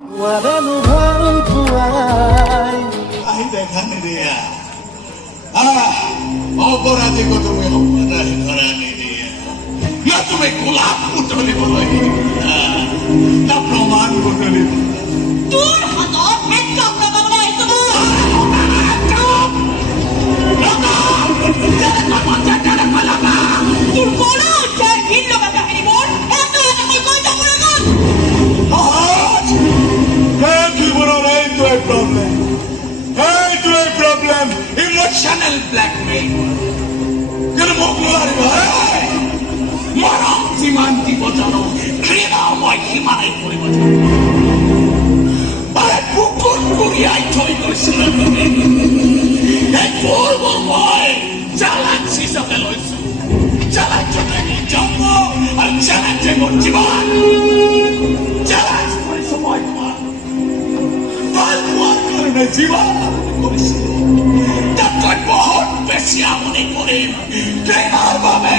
Waranu ভাল পুয়াই আহি দেখানি দিয়া অপরাধী কো তুমি অপরাধ ধরানি দিয়া না তুমি গোলাপ পুতলি বলাই না প্রমাণ পুতলি তোর হাতত একটা প্রমাণ নাই তোমার তোর বড় চার ভিন্ন কথা হেরিবর একটা কই কই করে গো problem. Emotional blackmail. Pero moglar bhai. Maram simanti bojano. Krina moi himanai kore bojano. Bare pukun kuriai thoi koisila. Ek bolbo moi. Jalak hisabe loisu. Jalak jone ki jombo. Ar jalak je mor jiban. Jalak kore somoy tomar. Bal muar korone jiban. বহুত বেশি আমনে করে trainer বাবে